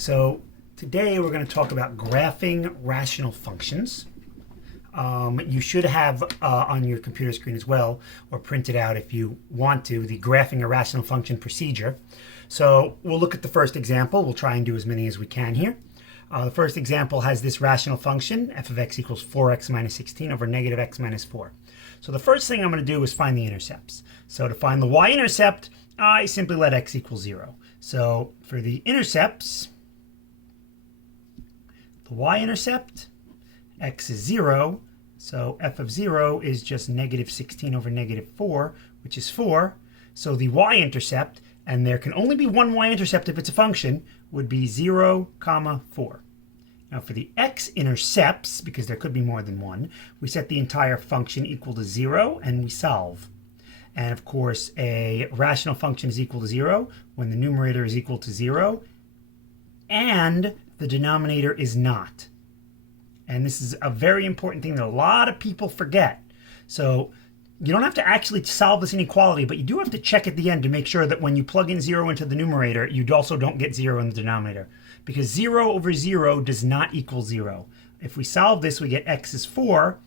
So today we're going to talk about graphing rational functions. You should have on your computer screen as well, or print it out if you want to, the graphing a rational function procedure. So we'll look at the first example. We'll try and do as many as we can here. The first example has this rational function, f of x equals 4x minus 16 over negative x minus 4. So the first thing I'm going to do is find the intercepts. So to find the y-intercept, I simply let x equal 0. So for the intercepts, the y-intercept, x is 0, so f of 0 is just negative 16 over negative 4, which is 4. So the y-intercept, and there can only be one y-intercept if it's a function, would be 0, 4. Now for the x-intercepts, because there could be more than one, we set the entire function equal to 0 and we solve. And of course, a rational function is equal to 0 when the numerator is equal to 0 and the denominator is not. And this is a very important thing that a lot of people forget. So you don't have to actually solve this inequality, but you do have to check at the end to make sure that when you plug in 0 into the numerator, you also don't get 0 in the denominator. Because 0 over 0 does not equal 0. If we solve this, we get x is 4.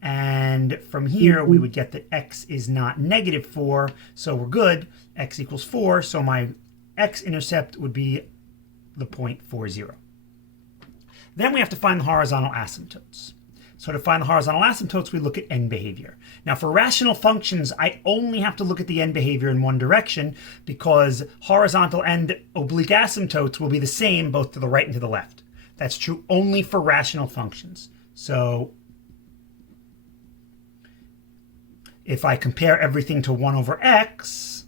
And from here, we would get that x is not negative 4. So we're good. X equals 4. So my x-intercept would be the point 4, 0. Then we have to find the horizontal asymptotes. So to find the horizontal asymptotes, we look at end behavior. Now for rational functions, I only have to look at the end behavior in one direction because horizontal and oblique asymptotes will be the same both to the right and to the left. That's true only for rational functions. So if I compare everything to 1 over x,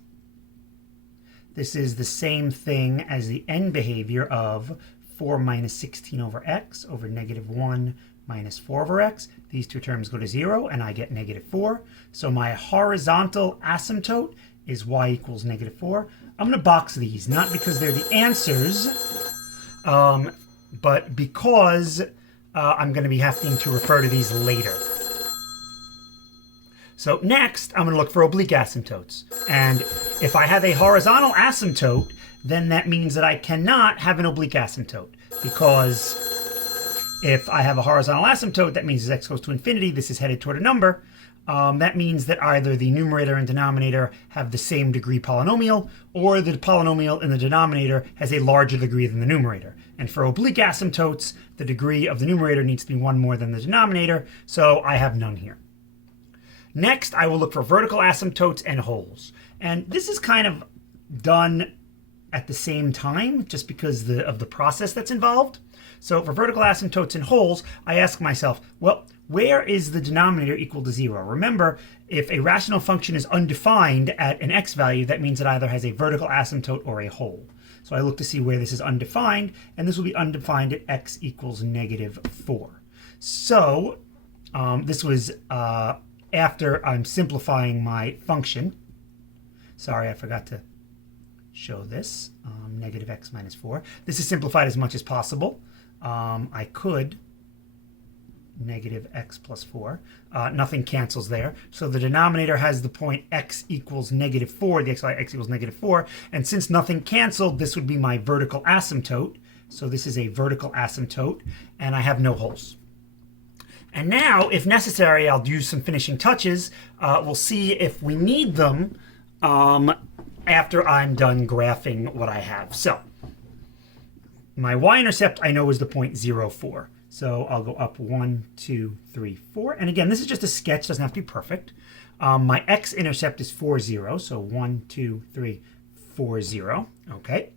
this is the same thing as the end behavior of 4 minus 16 over x over negative 1 minus 4 over x. These two terms go to 0 and I get negative 4. So my horizontal asymptote is y equals negative 4. I'm going to box these, not because they're the answers, but because I'm going to be having to refer to these later. So next, I'm going to look for oblique asymptotes. And if I have a horizontal asymptote, then that means that I cannot have an oblique asymptote. Because if I have a horizontal asymptote, that means as x goes to infinity, this is headed toward a number. That means that either the numerator and denominator have the same degree polynomial, or the polynomial in the denominator has a larger degree than the numerator. And for oblique asymptotes, the degree of the numerator needs to be 1 more than the denominator, so I have none here. Next, I will look for vertical asymptotes and holes. And this is kind of done at the same time, just because of the process that's involved. So for vertical asymptotes and holes, I ask myself, well, where is the denominator equal to 0? Remember, if a rational function is undefined at an x value, that means it either has a vertical asymptote or a hole. So I look to see where this is undefined, and this will be undefined at x equals negative 4. So this was after I'm simplifying my function. Sorry, I forgot to show this, negative x minus 4. This is simplified as much as possible. I could negative x plus 4. Nothing cancels there. So the denominator has the point x equals negative 4, the x equals negative 4. And since nothing canceled, this would be my vertical asymptote. So this is a vertical asymptote, and I have no holes. And now, if necessary, I'll do some finishing touches. We'll see if we need them after I'm done graphing what I have. So my y-intercept I know is the point 0, 4. So I'll go up 1, 2, 3, 4. And again, this is just a sketch, doesn't have to be perfect. My x-intercept is 4, 0. So 1, 2, 3, 4, 0. Okay.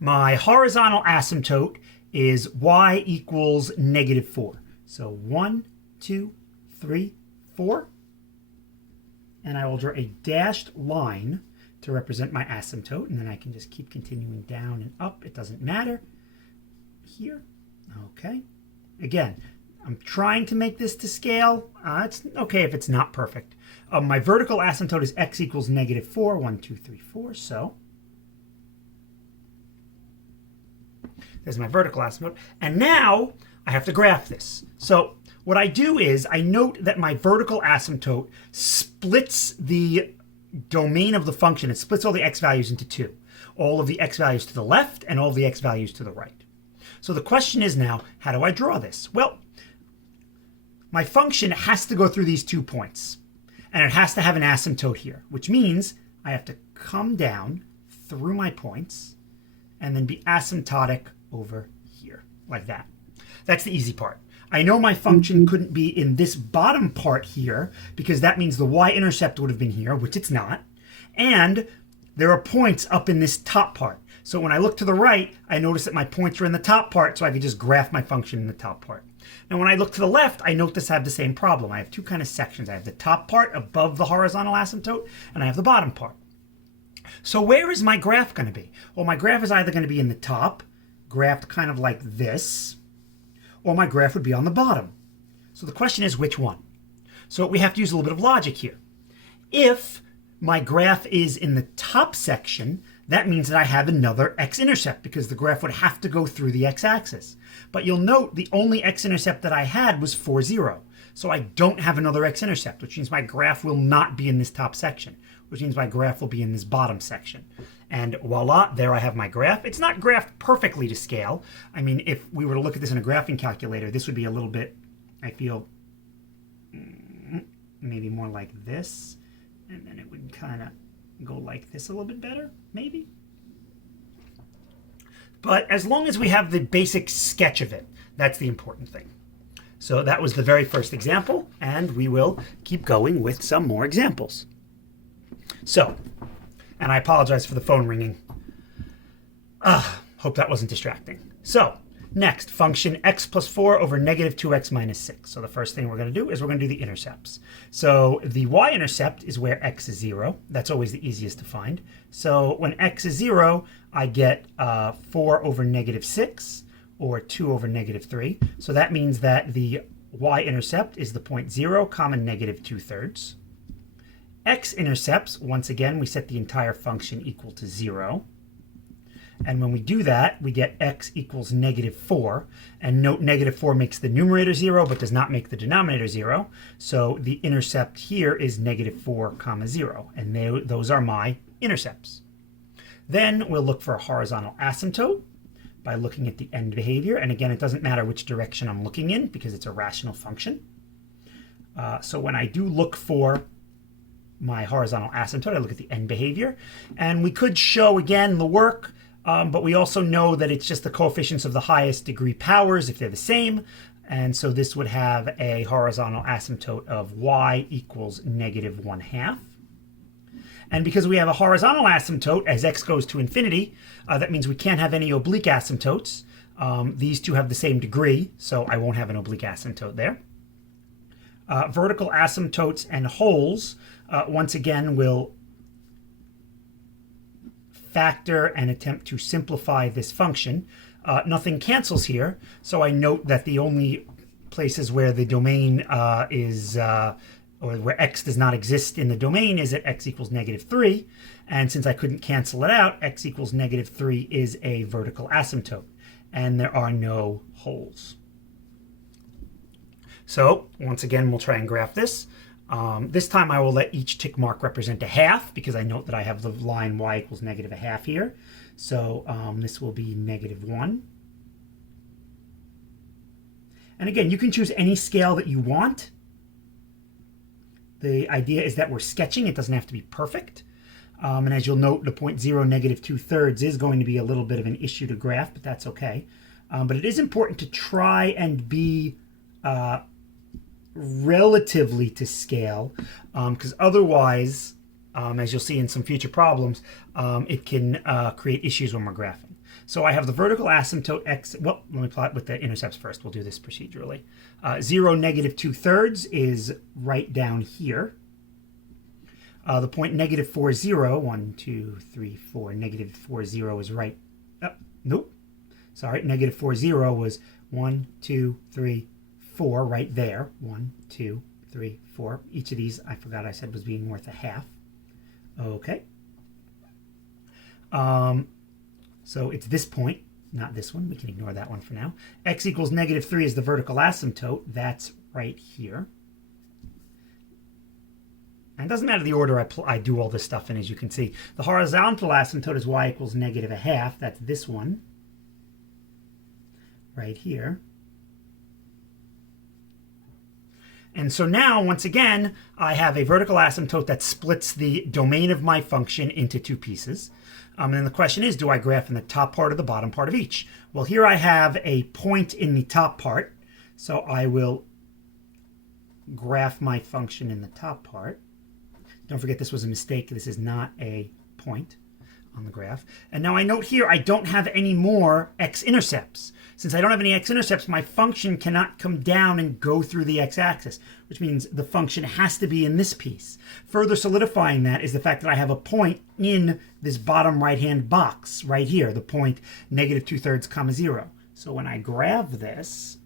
My horizontal asymptote is y equals negative 4. So 1, 2, 3, 4. And I will draw a dashed line to represent my asymptote, and then I can just keep continuing down and up. It doesn't matter. Here. Okay. Again, I'm trying to make this to scale. It's okay if it's not perfect. My vertical asymptote is x equals negative 4. 1, 2, 3, 4. So there's my vertical asymptote. And now I have to graph this. So what I do is I note that my vertical asymptote splits the domain of the function, it splits all the x values into two. All of the x values to the left and all of the x values to the right. So the question is now, how do I draw this? Well, my function has to go through these 2 points. And it has to have an asymptote here, which means I have to come down through my points and then be asymptotic over here, like that. That's the easy part. I know my function couldn't be in this bottom part here because that means the y-intercept would have been here, which it's not. And there are points up in this top part. So when I look to the right, I notice that my points are in the top part, so I can just graph my function in the top part. Now when I look to the left, I notice I have the same problem. I have two kind of sections. I have the top part above the horizontal asymptote, and I have the bottom part. So where is my graph going to be? Well, my graph is either going to be in the top, graphed kind of like this, or my graph would be on the bottom. So the question is, which one? So we have to use a little bit of logic here. If my graph is in the top section, that means that I have another x-intercept because the graph would have to go through the x-axis. But you'll note the only x-intercept that I had was 4, 0. So I don't have another x-intercept, which means my graph will not be in this top section, which means my graph will be in this bottom section. And voila, there I have my graph. It's not graphed perfectly to scale. I mean, if we were to look at this in a graphing calculator, this would be a little bit, I feel, maybe more like this. And then it would kind of go like this a little bit better, maybe. But as long as we have the basic sketch of it, that's the important thing. So that was the very first example, and we will keep going with some more examples. So, and I apologize for the phone ringing. Hope that wasn't distracting. So, next, function x plus 4 over negative 2x minus 6. So the first thing we're going to do is we're going to do the intercepts. So the y-intercept is where x is 0. That's always the easiest to find. So when x is 0, I get 4 over negative 6, or 2 over negative 3. So that means that the y-intercept is the point 0, comma negative 2/3. X-intercepts, once again, we set the entire function equal to 0. And when we do that, we get x equals negative 4. And note, negative 4 makes the numerator 0, but does not make the denominator 0. So the intercept here is negative 4, comma 0. And those are my intercepts. Then we'll look for a horizontal asymptote by looking at the end behavior. And again, it doesn't matter which direction I'm looking in because it's a rational function. So when I do look for my horizontal asymptote, I look at the end behavior. And we could show again the work, but we also know that it's just the coefficients of the highest degree powers if they're the same. And so this would have a horizontal asymptote of y equals negative 1/2. And because we have a horizontal asymptote as x goes to infinity, that means we can't have any oblique asymptotes. These two have the same degree, so I won't have an oblique asymptote there. Vertical asymptotes and holes, once again, will factor and attempt to simplify this function. Nothing cancels here, so I note that the only places where the domain or where x does not exist in the domain is at x equals negative 3. And since I couldn't cancel it out, x equals negative 3 is a vertical asymptote. And there are no holes. So once again, we'll try and graph this. This time I will let each tick mark represent a half because I note that I have the line y equals negative 1/2 here. So this will be negative 1. And again, you can choose any scale that you want. The idea is that we're sketching. It doesn't have to be perfect. And as you'll note, the point 0, negative 2/3 is going to be a little bit of an issue to graph, but that's okay. But it is important to try and be relatively to scale, because otherwise, as you'll see in some future problems, it can create issues when we're graphing. So I have the vertical asymptote x. Well, let me plot with the intercepts first. We'll do this procedurally. 0, negative 2/3 is right down here. The point negative 4, 0, 1, 2, 3, 4, negative 4, 0 is right. Nope. Sorry, negative 4, 0 was 1, 2, 3, 4 right there. 1, 2, 3, 4. Each of these, I forgot I said, was being worth a half. Okay. So it's this point, not this one. We can ignore that one for now. X equals negative 3 is the vertical asymptote. That's right here. And it doesn't matter the order I do all this stuff in, as you can see. The horizontal asymptote is y equals negative a half. That's this one right here. And so now, once again, I have a vertical asymptote that splits the domain of my function into two pieces. And then the question is, do I graph in the top part or the bottom part of each? Well, here I have a point in the top part. So I will graph my function in the top part. Don't forget this was a mistake. This is not a point on the graph. And now I note here I don't have any more x-intercepts. Since I don't have any x-intercepts, my function cannot come down and go through the x-axis, which means the function has to be in this piece. Further solidifying that is the fact that I have a point in this bottom right-hand box right here, the point negative 2/3, comma 0. So when I graph this,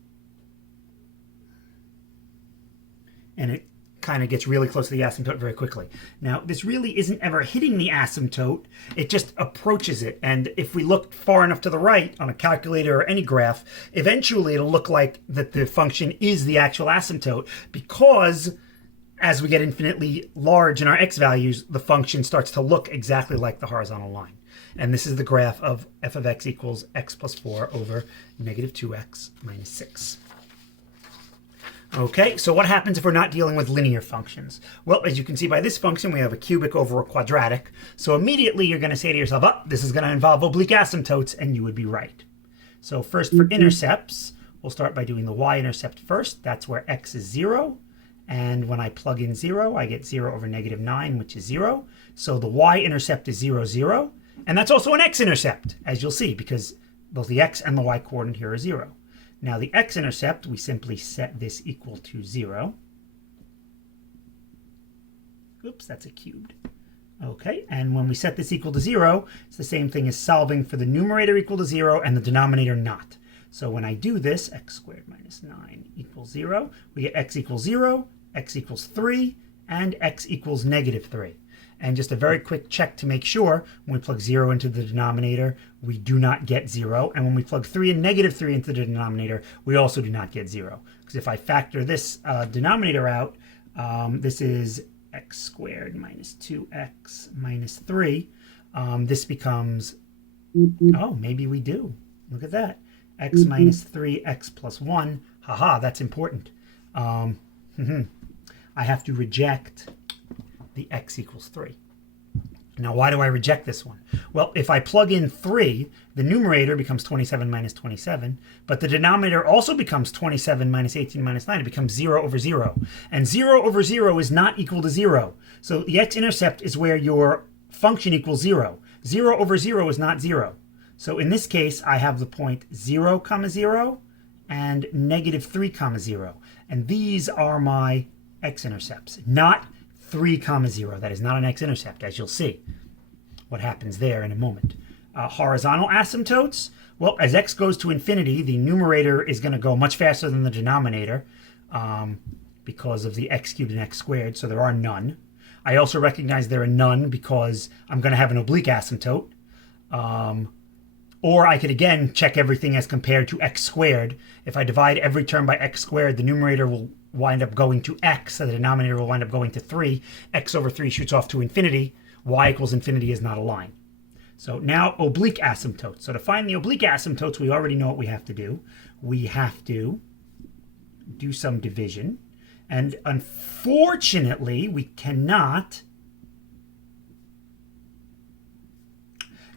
and it kind of gets really close to the asymptote very quickly. Now, this really isn't ever hitting the asymptote. It just approaches it. And if we look far enough to the right on a calculator or any graph, eventually it'll look like that the function is the actual asymptote, because as we get infinitely large in our x values, the function starts to look exactly like the horizontal line. And this is the graph of f of x equals x plus 4 over negative 2x minus 6. Okay, so what happens if we're not dealing with linear functions? Well, as you can see by this function, we have a cubic over a quadratic. So immediately you're going to say to yourself, oh, this is going to involve oblique asymptotes, and you would be right. So first for intercepts, we'll start by doing the y-intercept first. That's where x is 0. And when I plug in 0, I get 0 over negative 9, which is 0. So the y-intercept is 0, 0. And that's also an x-intercept, as you'll see, because both the x and the y coordinate here are 0. Now the x-intercept, we simply set this equal to 0. Oops, that's a cubed. Okay, and when we set this equal to 0, it's the same thing as solving for the numerator equal to 0 and the denominator not. So when I do this, x squared minus 9 equals 0, we get x equals 0, x equals 3, and x equals negative 3. And just a very quick check to make sure, when we plug 0 into the denominator, we do not get 0. And when we plug 3 and negative 3 into the denominator, we also do not get 0. Because if I factor this denominator out, this is x squared minus 2x minus 3. This becomes, oh, maybe we do. Look at that. X minus 3x plus 1. Haha, that's important. I have to reject the x equals 3. Now, why do I reject this one? Well, if I plug in 3, the numerator becomes 27 minus 27, but the denominator also becomes 27 minus 18 minus 9. It becomes 0 over 0. And 0 over 0 is not equal to 0. So the x-intercept is where your function equals 0. 0 over 0 is not 0. So in this case, I have the point 0, comma 0 and negative 3, comma 0. And these are my x-intercepts, not 3, comma 0. That is not an x-intercept, as you'll see what happens there in a moment. Horizontal asymptotes, well, as x goes to infinity, the numerator is going to go much faster than the denominator because of the x cubed and x squared, so there are none. I also recognize there are none because I'm going to have an oblique asymptote. Or I could, again, check everything as compared to x squared. If I divide every term by x squared, the numerator will wind up going to x, so the denominator will wind up going to 3. X over 3 shoots off to infinity. Y equals infinity is not a line. So now oblique asymptotes. So to find the oblique asymptotes, we already know what we have to do. We have to do some division. And unfortunately, we cannot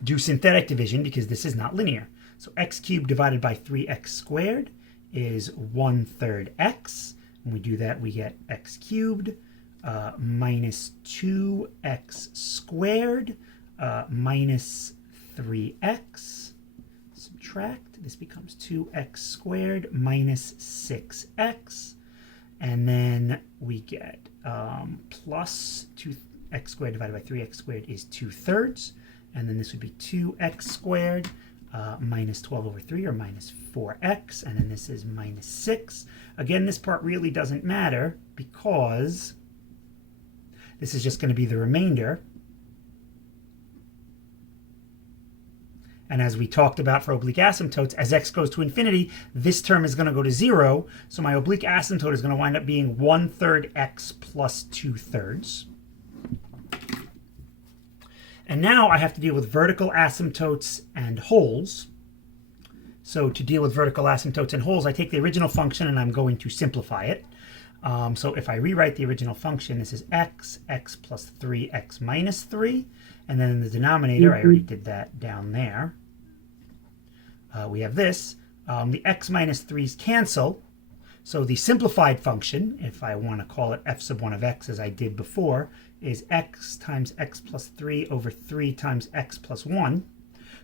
do synthetic division because this is not linear. So x cubed divided by 3x squared is 1/3 x. When we do that, we get x cubed minus 2x squared minus 3x. Subtract. This becomes 2x squared minus 6x. And then we get plus 2x squared divided by 3x squared is 2/3. And then this would be 2x squared minus 12 over 3, or minus 4x. And then this is minus 6. Again, this part really doesn't matter because this is just going to be the remainder. And as we talked about for oblique asymptotes, as x goes to infinity, this term is going to go to 0. So my oblique asymptote is going to wind up being 1/3 x plus 2/3. And now I have to deal with vertical asymptotes and holes. So to deal with vertical asymptotes and holes, I take the original function and I'm going to simplify it. So if I rewrite the original function, this is x plus 3x minus 3. And then in the denominator, I already did that down there. We have this. The x minus 3's cancel. So the simplified function, if I want to call it f sub 1 of x as I did before, is x times x plus 3 over 3 times x plus 1.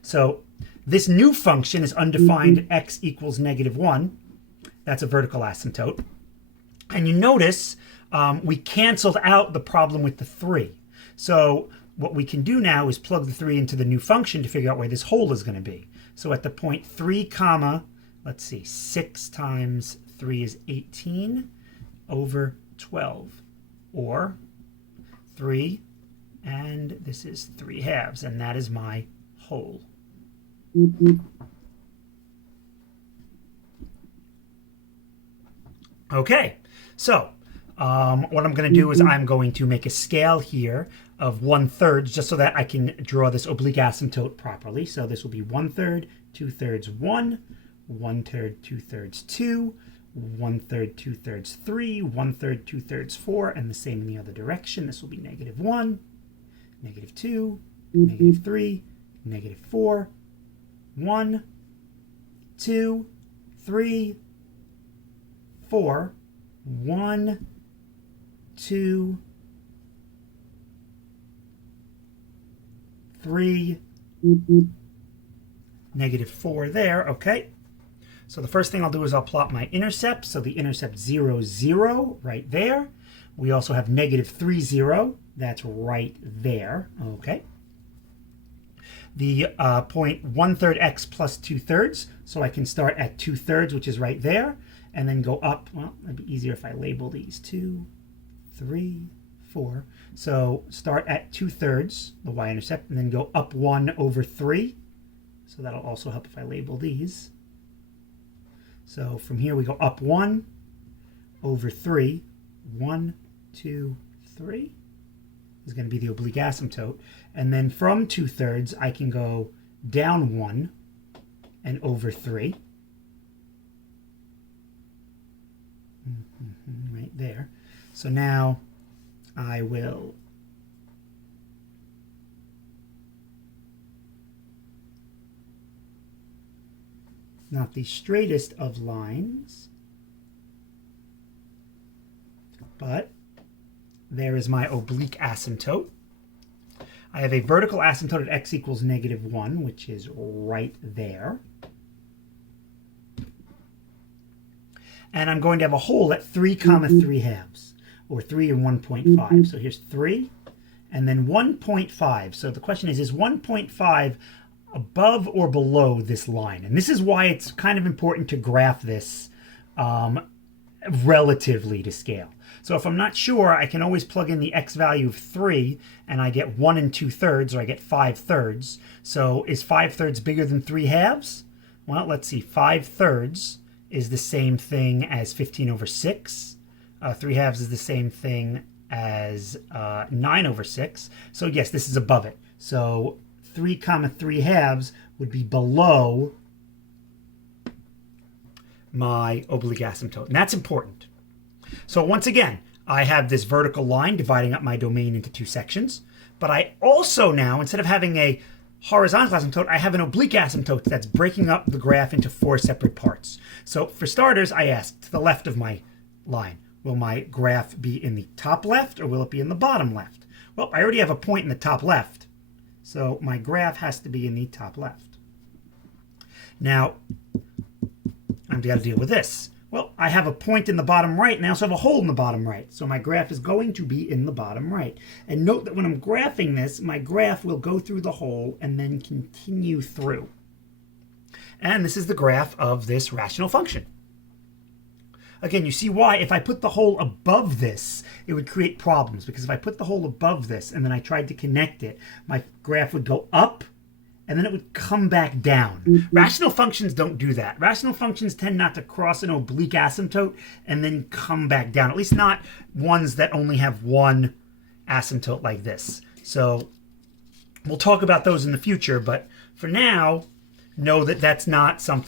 So this new function is undefined at x equals -1. That's a vertical asymptote. And you notice we canceled out the problem with the 3. So what we can do now is plug the 3 into the new function to figure out where this hole is going to be. So at the point 3 comma, let's see, 6 times 3 is 18 over 12, or 3, and this is 3/2, and that is my hole. Okay, so what I'm going to do is I'm going to make a scale here of 1/3 just so that I can draw this oblique asymptote properly. So this will be 1/3, 2/3, 1, 1/3, 2/3, 2, 1/3, 2/3, 3, 1/3, 2/3, 4, and the same in the other direction. This will be -1, -2, -3, -4, 1, 2, 3, 4, 1, 2, 3, -4 there. Okay. So the first thing I'll do is I'll plot my intercept. So the intercept 0, 0 right there. We also have -3, 0. That's right there. Okay. The point 1/3 x plus 2/3. So I can start at 2/3, which is right there, and then go up. Well, it'd be easier if I label these 2, 3, 4. So start at 2/3, the y-intercept, and then go up 1 over 3. So that'll also help if I label these. So from here we go up 1 over 3. 1, 2, 3 is going to be the oblique asymptote. And then from 2/3 I can go down 1 and over 3. Right there. So now I will not the straightest of lines, but there is my oblique asymptote. I have a vertical asymptote at x equals -1, which is right there. And I'm going to have a hole at 3 comma 3/2, or 3 and 1.5. So here's 3, and then 1.5. So the question is 1.5 above or below this line? And this is why it's kind of important to graph this relatively to scale. So if I'm not sure, I can always plug in the x value of 3, and I get 1 and 2/3, or I get 5/3. So is 5/3 bigger than 3/2? Well, let's see. 5/3 is the same thing as 15 over 6. 3/2 is the same thing as 9 over 6. So yes, this is above it. So 3 comma 3/2 would be below my oblique asymptote. And that's important. So once again, I have this vertical line dividing up my domain into 2 sections. But I also now, instead of having a horizontal asymptote, I have an oblique asymptote that's breaking up the graph into 4 separate parts. So for starters, I ask, to the left of my line, will my graph be in the top left or will it be in the bottom left? Well, I already have a point in the top left. So my graph has to be in the top left. Now, I've got to deal with this. Well, I have a point in the bottom right, and I also have a hole in the bottom right. So my graph is going to be in the bottom right. And note that when I'm graphing this, my graph will go through the hole and then continue through. And this is the graph of this rational function. Again, you see why if I put the hole above this, it would create problems. Because if I put the hole above this and then I tried to connect it, my graph would go up and then it would come back down. Rational functions don't do that. Rational functions tend not to cross an oblique asymptote and then come back down. At least not ones that only have one asymptote like this. So We'll talk about those in the future, but for now, know that that's not something